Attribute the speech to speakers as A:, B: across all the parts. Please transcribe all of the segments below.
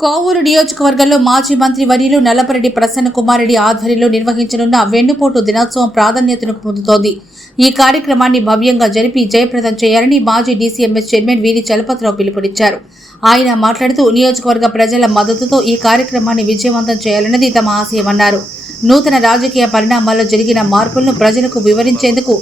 A: కోవూరు నియోజకవర్గంలో మాజీ మంత్రి వర్యులు నల్లపరెడ్డి ప్రసన్న కుమారెడ్డి ఆధ్వర్యంలో నిర్వహించనున్న వెన్నుపోటు దినోత్సవం ప్రాధాన్యతను పొందుతోంది. ఈ కార్యక్రమాన్ని భవ్యంగా జరిపి జయప్రదం చేయాలని మాజీ డీసీఎంఎస్ చైర్మన్ వీరి చలపతిరావు పిలుపునిచ్చారు. ఆయన మాట్లాడుతూ నియోజకవర్గ ప్రజల మద్దతుతో ఈ కార్యక్రమాన్ని విజయవంతం చేయాలన్నది తమ ఆశయమన్నారు. నూతన రాజకీయ పరిణామాల్లో జరిగిన మార్పులను ప్రజలకు వివరించేందుకు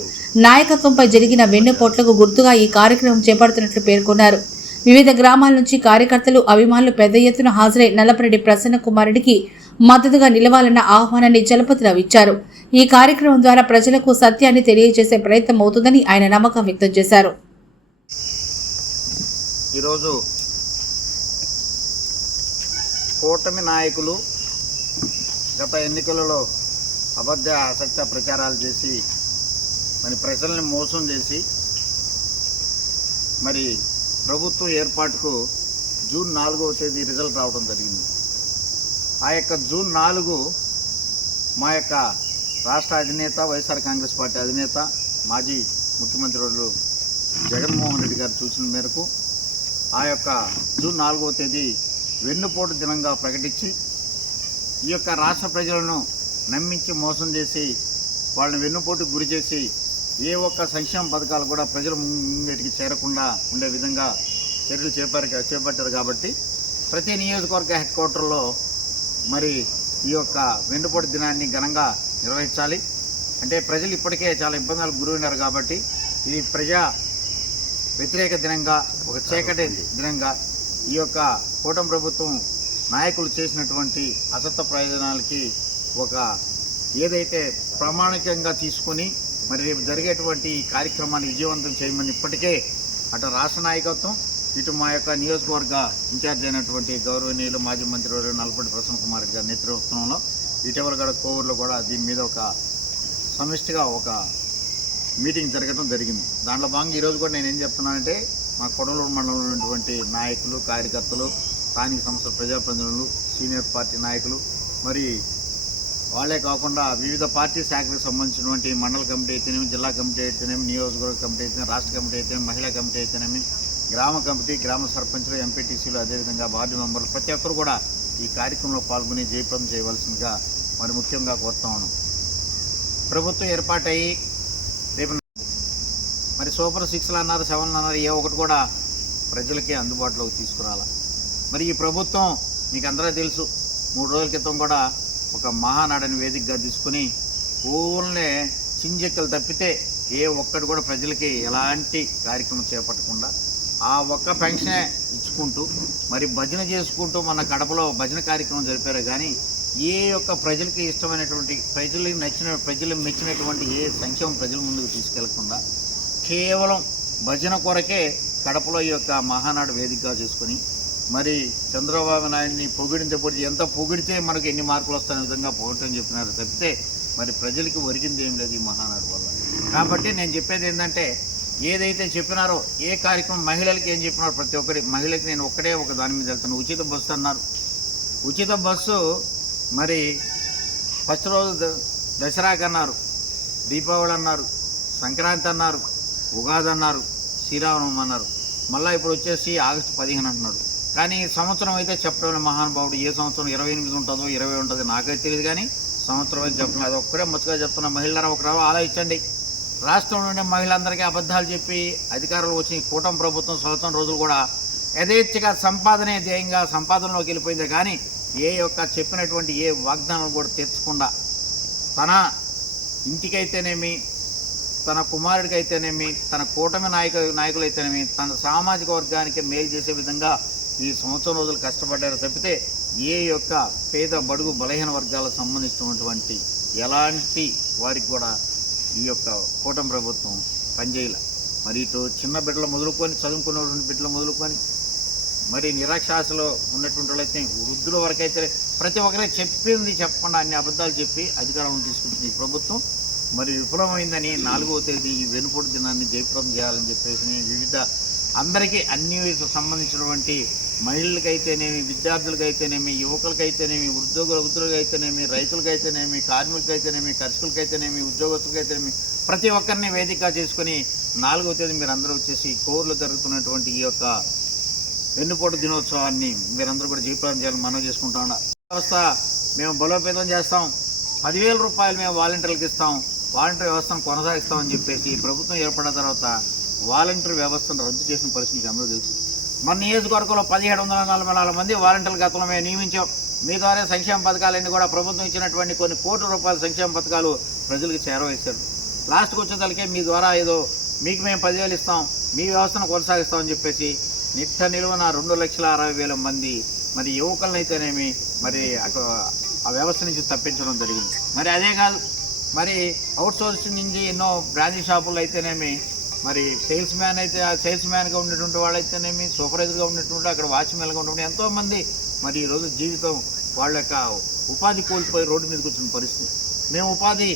A: నాయకత్వంపై జరిగిన వెన్నుపోట్లకు గుర్తుగా ఈ కార్యక్రమం చేపడుతున్నట్లు పేర్కొన్నారు. వివిధ గ్రామాల నుంచి కార్యకర్తలు అభిమానులు పెద్ద ఎత్తున హాజరై నల్లపరెడ్డి ప్రసన్న కుమారుడికి మద్దతుగా నిలవాలన్న ఆహ్వానాన్ని చలపతిరావు ఇచ్చారు. ఈ కార్యక్రమం ద్వారా ప్రజలకు సత్యాన్ని తెలియజేసే ప్రయత్నం అవుతుందని ఆయన నమ్మకం వ్యక్తం చేశారు.
B: ఈరోజు కూటమి నాయకులు గత ఎన్నికలలో అబద్ధ అసత్య ప్రచారాలు చేసి మరి ప్రజల్ని మోసం చేసి మరి ప్రభుత్వ ఏర్పాటుకు జూన్ నాలుగవ తేదీ రిజల్ట్ రావడం జరిగింది. ఆ యొక్క జూన్ నాలుగు మా యొక్క రాష్ట్ర అధినేత వైఎస్ఆర్ కాంగ్రెస్ పార్టీ అధినేత మాజీ ముఖ్యమంత్రి జగన్మోహన్ రెడ్డి గారు సూచన మేరకు ఆ యొక్క జూన్ నాలుగవ తేదీ వెన్నుపోటు దినంగా ప్రకటించి ఈ యొక్క రాష్ట్ర ప్రజలను నమ్మించి మోసం చేసి వాళ్ళని వెన్నుపోటుకు గురి చేసి ఏ ఒక్క సంక్షేమ పథకాలు కూడా ప్రజల ముంగిటికి చేరకుండా ఉండే విధంగా చర్యలు చేపారు చేపట్టారు కాబట్టి ప్రతి నియోజకవర్గ హెడ్ క్వార్టర్లో మరి ఈ యొక్క వెన్నుపోటు దినాన్ని ఘనంగా నిర్వహించాలి. అంటే ప్రజలు ఇప్పటికే చాలా ఇబ్బందులకు గురైనారు కాబట్టి ఇది ప్రజా వ్యతిరేక దినంగా ఒక చీకటి దినంగా ఈ యొక్క కూటమి ప్రభుత్వం నాయకులు చేసినటువంటి అసత్త ప్రయోజనాలకి ఒక ఏదైతే ప్రామాణికంగా తీసుకొని మరి రేపు జరిగేటువంటి ఈ కార్యక్రమాన్ని విజయవంతం చేయమని ఇప్పటికే అటు రాష్ట్ర నాయకత్వం ఇటు మా యొక్క నియోజకవర్గ ఇన్ఛార్జ్ అయినటువంటి గౌరవనీయులు మాజీ మంత్రి వర్యులు నల్పటి ప్రసన్న కుమార్ గారి నేతృత్వంలో ఇటీవల కూడా కోవూరులో కూడా దీని మీద ఒక సమిష్టిగా ఒక మీటింగ్ జరగడం జరిగింది. దాంట్లో భాగంగా ఈరోజు కూడా నేను ఏం చెప్తున్నానంటే మా కొడలూరు మండలంలో ఉన్నటువంటి నాయకులు కార్యకర్తలు స్థానిక సంస్థల ప్రజాప్రతినిధులు సీనియర్ పార్టీ నాయకులు మరి వాళ్ళే కాకుండా వివిధ పార్టీ శాఖలకు సంబంధించినటువంటి మండల కమిటీ అయితేనేమి జిల్లా కమిటీ అయితేనేమి నియోజకవర్గ కమిటీ అయితేనే రాష్ట్ర కమిటీ అయితేనేమి మహిళా కమిటీ అయితేనేమి గ్రామ కమిటీ గ్రామ సర్పంచులు ఎంపీటీసీలు అదేవిధంగా వార్డు మెంబర్లు ప్రతి ఒక్కరు కూడా ఈ కార్యక్రమంలో పాల్గొని జయప్రదం చేయవలసిందిగా మరి ముఖ్యంగా కోరుతా ఉన్నాం. ప్రభుత్వం ఏర్పాటయ్యి రేపు మరి సూపర్ సిక్స్లు అన్నారు సెవెన్లు అన్నారు ఏ ఒకటి కూడా ప్రజలకి అందుబాటులోకి తీసుకురాల. మరి ఈ ప్రభుత్వం మీకు అందరూ తెలుసు మూడు రోజుల క్రితం కూడా ఒక మహానాడని వేదికగా తీసుకుని ఓన్లే చింజెక్కలు తప్పితే ఏ ఒక్కటి కూడా ప్రజలకి ఎలాంటి కార్యక్రమం చేపట్టకుండా ఆ ఒక్క పెన్షనే ఇచ్చుకుంటూ మరి భజన చేసుకుంటూ మన కడపలో భజన కార్యక్రమం జరిపారు. కానీ ఏ యొక్క ప్రజలకి ఇష్టమైనటువంటి ప్రజలకు నచ్చిన ప్రజలకు మెచ్చినటువంటి ఏ సంక్షేమం ప్రజల ముందుకు తీసుకెళ్ళకుండా కేవలం భజన కొరకే కడపలో ఈ యొక్క మహానాడు వేదికగా చేసుకొని మరి చంద్రబాబు నాయుడిని పొగిడించబడి ఎంత పొగిడితే మనకు ఎన్ని మార్కులు వస్తాయనే విధంగా పోవటం చెప్పినారు తప్పితే మరి ప్రజలకి ఒరిగింది ఏం లేదు ఈ మహానాడు వల్ల. కాబట్టి నేను చెప్పేది ఏంటంటే ఏదైతే చెప్పినారో ఏ కార్యక్రమం మహిళలకి ఏం చెప్పినారో ప్రతి ఒక్కరి మహిళకి నేను ఒక్కడే ఒక దాని మీద వెళ్తాను. ఉచిత బస్సు అన్నారు. ఉచిత బస్సు మరి ఫస్ట్ రోజు ద- దసరాకి అన్నారు దీపావళి అన్నారు సంక్రాంతి అన్నారు ఉగాది అన్నారు శ్రీరామనవమి అన్నారు. మళ్ళీ ఇప్పుడు వచ్చేసి ఆగస్టు పదిహేను అంటున్నాడు కానీ సంవత్సరం అయితే చెప్పడం మహానుభావుడు ఏ సంవత్సరం ఇరవై ఎనిమిది ఉంటుందో ఇరవై ఉంటుందో నాకైతే తెలియదు కానీ సంవత్సరం అయితే చెప్పడం అది ఒక్కడే ముచ్చగా చెప్తున్న. మహిళలను ఒక ఆలోచించండి. రాష్ట్రంలో ఉండే మహిళలందరికీ అబద్ధాలు చెప్పి అధికారులు వచ్చి కూటమి ప్రభుత్వం సంవత్సరం రోజులు కూడా యథేచ్ఛగా సంపాదనే ధ్యేయంగా సంపాదనలోకి వెళ్ళిపోయింది కానీ ఏ యొక్క చెప్పినటువంటి ఏ వాగ్దానాలు కూడా తెచ్చకుండా తన ఇంటికైతేనేమి తన కుమారుడికి అయితేనేమి తన కూటమి నాయక నాయకులైతేనేమి తన సామాజిక వర్గానికి మేలు చేసే విధంగా ఈ సంవత్సరం రోజులు కష్టపడ్డారు తప్పితే ఏ యొక్క పేద బడుగు బలహీన వర్గాలకు సంబంధించినటువంటి ఎలాంటి వారికి కూడా ఈ యొక్క కూటమి ప్రభుత్వం పనిచేయాల. మరి ఇటు చిన్న బిడ్డలు మొదలుకొని చదువుకున్నటువంటి బిడ్డలు మొదలుకొని మరి నిరాక్షాసలో ఉన్నటువంటి వాళ్ళైతే వృద్ధుల వరకు అయితే ప్రతి ఒక్కరే చెప్పింది చెప్పకుండా అన్ని అబద్ధాలు చెప్పి అధికారంలో తీసుకుంటుంది ఈ ప్రభుత్వం. మరి విఫలమైందని నాలుగవ తేదీ ఈ వెనుపోటు దినాన్ని జయప్రదం చేయాలని చెప్పేసి వివిధ అందరికీ అన్ని సంబంధించినటువంటి మహిళలకైతేనేమి విద్యార్థులకైతేనేమి యువకులకైతేనేమి ఉద్యోగుల వృద్ధులకైతేనేమి రైతులకైతేనేమి కార్మికులకైతేనేమి కర్షకులకైతేనేమి ఉద్యోగస్తులకైతేనేమి ప్రతి ఒక్కరిని వేదిక చేసుకొని నాలుగవ తేదీ మీరు అందరూ వచ్చేసి కోర్లు జరుగుతున్నటువంటి ఈ యొక్క వెన్నుపోటు దినోత్సవాన్ని మీరందరూ కూడా జీవితం చేయాలని మనం చేసుకుంటా ఉన్నారు వ్యవస్థ మేము బలోపేతం చేస్తాం. పదివేల రూపాయలు మేము వాలంటీర్లకు ఇస్తాం. వాలంటీర్ వ్యవస్థను కొనసాగిస్తామని చెప్పేసి ప్రభుత్వం ఏర్పడిన తర్వాత వాలంటీర్ వ్యవస్థను రద్దు చేసిన పరిస్థితి అందరూ తెలుసు. మన నియోజకవర్గంలో పదిహేడు వందల నలభై నాలుగు మంది వాలంటీర్లు గతంలో మేము నియమించాం. మీ ద్వారా సంక్షేమ పథకాలన్నీ కూడా ప్రభుత్వం ఇచ్చినటువంటి కొన్ని కోట్ల రూపాయల సంక్షేమ పథకాలు ప్రజలకు చేరవేశారు. లాస్ట్కి వచ్చేదానికే మీ ద్వారా ఏదో మీకు మేము పదివేలు ఇస్తాం మీ వ్యవస్థను కొనసాగిస్తామని చెప్పేసి నిట్ట నిలువన రెండు లక్షల అరవై వేల మంది మరి యువకులనైతేనేమి మరి అక- ఆ వ్యవస్థ నుంచి తప్పించడం జరిగింది. మరి అదే కాదు మరి అవుట్ సోర్సింగ్ నుంచి ఎన్నో బ్రాంచీ షాపులు అయితేనేమి మరి సేల్స్ మ్యాన్ అయితే ఆ సేల్స్ మ్యాన్గా ఉన్నటువంటి వాళ్ళైతేనేమి సూపర్వైజర్గా ఉన్నటువంటి అక్కడ వాచ్మెన్గా ఉన్నటువంటి ఎంతోమంది మరి ఈరోజు జీవితం వాళ్ళ యొక్క ఉపాధి కోల్పోయి రోడ్డు మీద కూర్చున్న పరిస్థితి. మేము ఉపాధి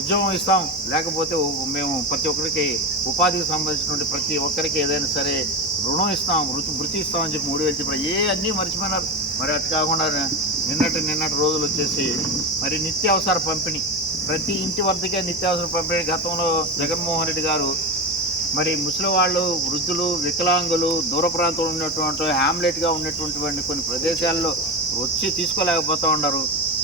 B: ఉద్యోగం ఇస్తాం లేకపోతే మేము ప్రతి ఒక్కరికి ఉపాధికి సంబంధించినటువంటి ప్రతి ఒక్కరికి ఏదైనా సరే రుణం ఇస్తాం వృత్తి వృత్తి ఇస్తామని చెప్పి మూడు వేలు చెప్పిన ఏ అన్నీ మర్చిపోయినారు. మరి అటు కాకుండా నిన్నటి నిన్నటి రోజులు వచ్చేసి మరి నిత్యావసర పంపిణీ. ప్రతి ఇంటి వద్దకే నిత్యావసర పంపిణీ గతంలో జగన్మోహన్ రెడ్డి గారు మరి ముసలి వాళ్ళు వృద్ధులు వికలాంగులు దూర ప్రాంతంలో ఉన్నటువంటి హ్యామ్లెట్గా ఉన్నటువంటి కొన్ని ప్రదేశాల్లో వచ్చి తీసుకోలేకపోతూ ఉన్నారు.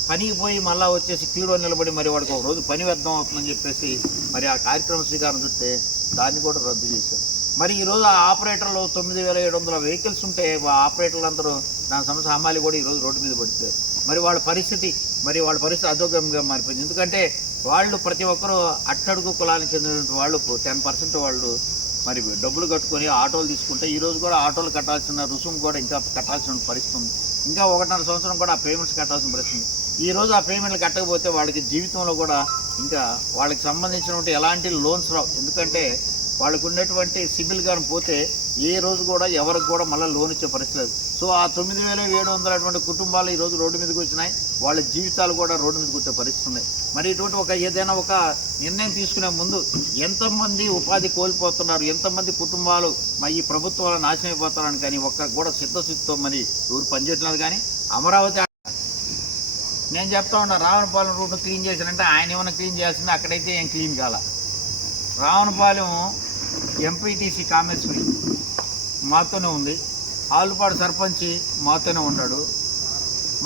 B: పనికి పోయి మళ్ళా వచ్చేసి క్యూలో నిలబడి మరి వాడికి ఒక రోజు పని వ్యర్థం అవుతుందని చెప్పేసి మరి ఆ కార్యక్రమం శ్రీకారం చుట్టే దాన్ని కూడా రద్దు చేశారు. మరి ఈరోజు ఆ ఆపరేటర్లు తొమ్మిది వేల ఏడు వందల వెహికల్స్ ఉంటే ఆపరేటర్లు అందరూ దాని సమస్య అమ్మాలి కూడా ఈరోజు రోడ్డు మీద పడిపోయారు. మరి వాళ్ళ పరిస్థితి మరి వాళ్ళ పరిస్థితి అధోగమంగా మారిపోయింది. ఎందుకంటే వాళ్ళు ప్రతి ఒక్కరూ అట్టడుగు కులానికి చెందినటువంటి వాళ్ళు టెన్ పర్సెంట్ వాళ్ళు మరి డబ్బులు కట్టుకొని ఆటోలు తీసుకుంటే ఈ రోజు కూడా ఆటోలు కట్టాల్సిన రుసుము కూడా ఇంకా కట్టాల్సిన పరిస్థితి ఉంది. ఇంకా ఒకటిన్నర సంవత్సరం కూడా ఆ పేమెంట్స్ కట్టాల్సిన పరిస్థితి ఈ రోజు ఆ పేమెంట్లు కట్టకపోతే వాళ్ళకి జీవితంలో కూడా ఇంకా వాళ్ళకి సంబంధించినటువంటి ఎలాంటి లోన్స్ రావు. ఎందుకంటే వాళ్ళకు ఉన్నటువంటి సిబిల్ కానీ పోతే ఏ రోజు కూడా ఎవరికి కూడా మళ్ళీ లోన్ ఇచ్చే పరిస్థితి లేదు. సో ఆ తొమ్మిది వేల ఏడు వందలటువంటి కుటుంబాలు ఈరోజు రోడ్డు మీదకి వచ్చినాయి. వాళ్ళ జీవితాలు కూడా రోడ్డు మీదకి వచ్చే పరిస్థితి ఉన్నాయి మరి ఇటువంటి ఒక ఏదైనా ఒక నిర్ణయం తీసుకునే ముందు ఎంతమంది ఉపాధి కోల్పోతున్నారు ఎంతమంది కుటుంబాలు మరి ఈ ప్రభుత్వాల నాశనం అయిపోతున్నారని కానీ ఒక్కరికి కూడా సిద్ధశుద్ధితో మరి ఎవరు పనిచేయట్లేదు కానీ అమరావతి నేను చెప్తా ఉన్నా రావణపాలెం రూట్ క్లీన్ చేశానంటే ఆయన ఏమైనా క్లీన్ చేయాల్సింది అక్కడైతే ఏం క్లీన్ కాల. రావణపాలెం ఎంపీటీసీ కామేశ్వరి మాతోనే ఉంది. ఆలుపాడు సర్పంచ్ మాతోనే ఉన్నాడు.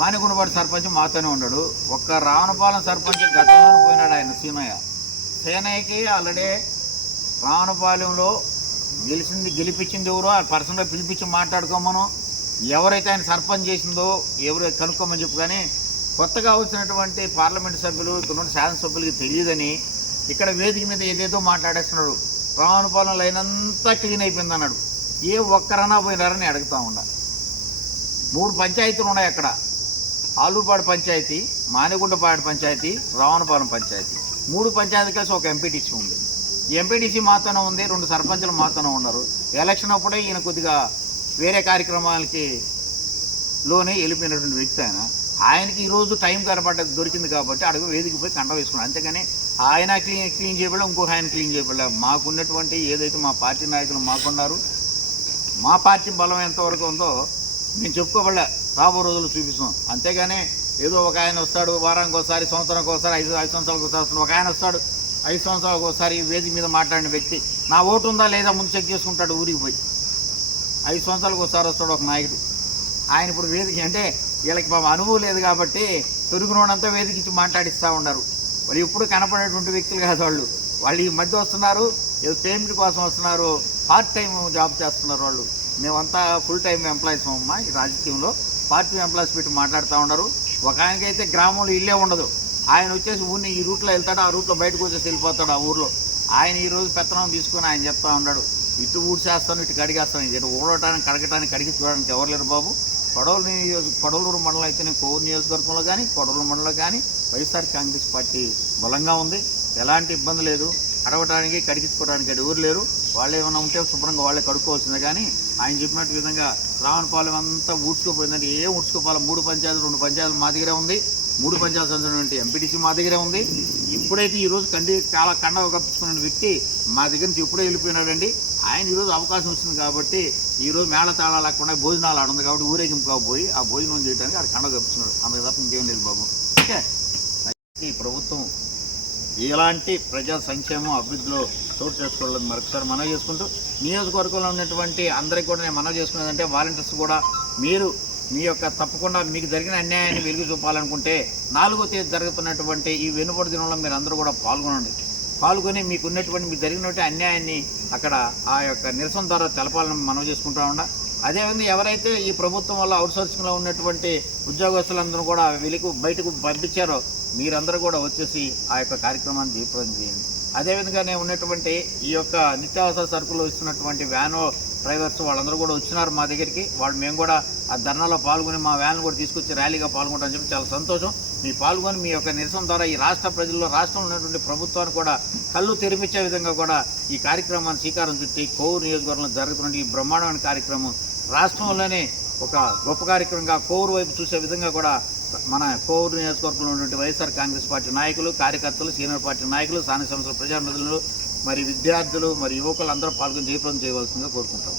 B: మానిగుండపాడు సర్పంచ్ మాతోనే ఉన్నాడు. ఒక్క రావణపాలెం సర్పంచ్ గతంలో పోయినాడు ఆయన సీనయ్య సీనయ్యకి ఆల్రెడీ రావణపాలెంలో గెలిచింది గెలిపించింది ఎవరో ఆ పర్సన్లో పిలిపించి మాట్లాడుకోమను ఎవరైతే ఆయన సర్పంచ్ చేసిందో ఎవరు కనుక్కోమని చెప్పు కానీ కొత్తగా వచ్చినటువంటి పార్లమెంట్ సభ్యులు ఇక్కడ శాసనసభ్యులకి తెలియదని ఇక్కడ వేదిక మీద ఏదేదో మాట్లాడేస్తున్నాడు. రావణపాలెం లైన్ అంతా క్లీన్ అయిపోయింది అన్నాడు. ఏ ఒక్కరన్నా పోయినారని అడుగుతా ఉండాలి మూడు పంచాయతీలు ఉన్నాయి అక్కడ. ఆలూపాడు పంచాయతీ మానిగుండపాడు పంచాయతీ రావణపాలెం పంచాయతీ. మూడు పంచాయతీ కలిసి ఒక ఎంపీటీసీ ఉంది. ఎంపీటీసీ మాతోనే ఉంది రెండు సర్పంచులు మాతోనే ఉన్నారు. ఎలక్షన్ అప్పుడే ఈయన కొద్దిగా వేరే కార్యక్రమాలకి లోనే వెళ్ళిపోయినటువంటి వ్యక్తి ఆయన. ఆయనకి ఈరోజు టైం కనపడ్డ దొరికింది కాబట్టి అడుగు వేదికపోయి కంట వేసుకున్నాడు. అంతేగాని ఆయన క్లీన్ క్లీన్ చేయబడలే ఇంకొక ఆయన క్లీన్ చేయబడలే. మాకున్నటువంటి ఏదైతే మా పార్టీ నాయకులు మాకున్నారు మా పార్టీ బలం ఎంతవరకు ఉందో మేము చెప్పుకోబడలే. రాబో రోజులు చూపిస్తాం. అంతేగాని ఏదో ఒక ఆయన వస్తాడు వారానికి ఒకసారి సంవత్సరానికి ఒకసారి ఐదు ఐదు సంవత్సరాలకు ఒకసారి వస్తాడు. ఒక ఆయన వస్తాడు ఐదు సంవత్సరాలకు ఒకసారి వేదిక మీద మాట్లాడిన వ్యక్తి. నా ఓటు ఉందా లేదా ముందు చెక్ చేసుకుంటాడు ఊరికి పోయి. ఐదు సంవత్సరాలకు ఒకసారి వస్తాడు ఒక నాయకుడు. ఆయన ఇప్పుడు వేదిక అంటే వీళ్ళకి పాపం అనుభవం లేదు కాబట్టి తొరుగునోడంతా వేదిక ఇచ్చి మాట్లాడిస్తూ ఉన్నారు. వాళ్ళు ఎప్పుడు కనపడేటువంటి వ్యక్తులు కాదు వాళ్ళు. వాళ్ళు ఈ మధ్య వస్తున్నారు ఏదో పేమెంట్ కోసం వస్తున్నారు పార్ట్ టైం జాబ్ చేస్తున్నారు వాళ్ళు. మేమంతా ఫుల్ టైం ఎంప్లాయీస్ అమ్మా ఈ రాజకీయంలో. పార్టీ ఎంప్లాయీస్ పెట్టి మాట్లాడుతూ ఉన్నారు. ఒక ఆయనకైతే గ్రామంలో ఇల్లే ఉండదు. ఆయన వచ్చేసి ఊరిని ఈ రూట్లో వెళ్తాడు ఆ రూట్లో బయటకు వచ్చేసి వెళ్ళిపోతాడు ఆ ఊర్లో. ఆయన ఈరోజు పెత్తనం తీసుకొని ఆయన చెప్తా ఉన్నాడు. ఇటు ఊడ్చేస్తాను ఇటు కడిగేస్తాను. ఇటు ఊడటానికి కడగటానికి కడిగి చూడడానికి ఎవరు లేరు బాబు. పడవలు నియోజక కొడవలూరు మండలం అయితేనే కోవూరు నియోజకవర్గంలో కానీ కొడవలూరు మండలం కానీ వైఎస్ఆర్ కాంగ్రెస్ పార్టీ బలంగా ఉంది. ఎలాంటి ఇబ్బంది లేదు. అడగటానికి కడిగించుకోవడానికి అటు ఊరు లేరు. వాళ్ళు ఏమైనా ఉంటే శుభ్రంగా వాళ్ళే కడుక్కోవాల్సిందే కానీ ఆయన చెప్పినట్టు విధంగా రావణపాలెం అంతా ఊడ్చుకోపోయిందంటే ఏ ఊడ్చుకోపాలెం? మూడు పంచాయతీలు రెండు పంచాయతీలు మా దగ్గరే ఉంది. మూడు పంచాయతీ సంబంధించిన ఎంపీటీసీ మా దగ్గరే ఉంది. ఇప్పుడైతే ఈరోజు కండి చాలా కండ కప్పించుకున్న వ్యక్తి మా దగ్గర నుంచి ఇప్పుడే వెళ్ళిపోయినాడండి. ఆయన ఈరోజు అవకాశం వస్తుంది కాబట్టి ఈరోజు మేళ తాళాలు లేకుండా భోజనాలు ఆడుంది కాబట్టి ఊరేగింపు కాబోయి ఆ భోజనం చేయడానికి ఆడ కండ కప్పించున్నాడు అందుకు తప్ప ఇంకేం లేదు బాబు. ఓకే? ఈ ప్రభుత్వం ఇలాంటి ప్రజా సంక్షేమం అభివృద్ధిలో చోటు చేసుకోవాలని మరొకసారి మనవి చేసుకుంటూ నియోజకవర్గంలో ఉన్నటువంటి అందరికీ కూడా నేను మనవి చేసుకునేదంటే వాలంటీర్స్ కూడా మీరు మీ యొక్క తప్పకుండా మీకు జరిగిన అన్యాయాన్ని వెలుగు చూపాలనుకుంటే నాలుగో తేదీ జరుగుతున్నటువంటి ఈ వెనుబడి దినంలో మీరు అందరూ కూడా పాల్గొనండి. పాల్గొని మీకు ఉన్నటువంటి మీకు జరిగినటువంటి అన్యాయాన్ని అక్కడ ఆ యొక్క నిరసన ద్వారా తెలపాలని మనం చేసుకుంటా ఉండ అదేవిధంగా ఎవరైతే ఈ ప్రభుత్వం వల్ల అవుట్సోర్సింగ్లో ఉన్నటువంటి ఉద్యోగస్తులందరూ కూడా వెలుగు బయటకు పంపించారో మీరందరూ కూడా వచ్చేసి ఆ యొక్క కార్యక్రమాన్ని దీపం చేయండి. అదేవిధంగానే ఉన్నటువంటి ఈ యొక్క నిత్యావసర సరుకులు ఇస్తున్నటువంటి వ్యాను డ్రైవర్స్ వాళ్ళందరూ కూడా వచ్చినారు మా దగ్గరికి. వాళ్ళు మేము కూడా ఆ ధర్నాలో పాల్గొని మా వ్యాన్ కూడా తీసుకొచ్చి ర్యాలీగా పాల్గొంటామని చెప్పి చాలా సంతోషం. మీ పాల్గొని మీ యొక్క నిరసన ద్వారా ఈ రాష్ట్ర ప్రజల్లో రాష్ట్రంలో ఉన్నటువంటి ప్రభుత్వాన్ని కూడా కళ్ళు తెరిపించే విధంగా కూడా ఈ కార్యక్రమాన్ని శ్రీకారం చుట్టి కోవూరు నియోజకవర్గంలో జరుగుతున్న ఈ బ్రహ్మాండమైన కార్యక్రమం రాష్ట్రంలోనే ఒక గొప్ప కార్యక్రమంగా కోవూరు వైపు చూసే విధంగా కూడా మన కోవూరు నియోజకవర్గంలో ఉన్నటువంటి వైఎస్ఆర్ కాంగ్రెస్ పార్టీ నాయకులు కార్యకర్తలు సీనియర్ పార్టీ నాయకులు స్థానిక సంస్థల ప్రజాప్రతినిధులు మరి విద్యార్థులు మరి యువకులు అందరూ పాల్గొని జయప్రదం చేయవలసిందిగా కోరుకుంటాం.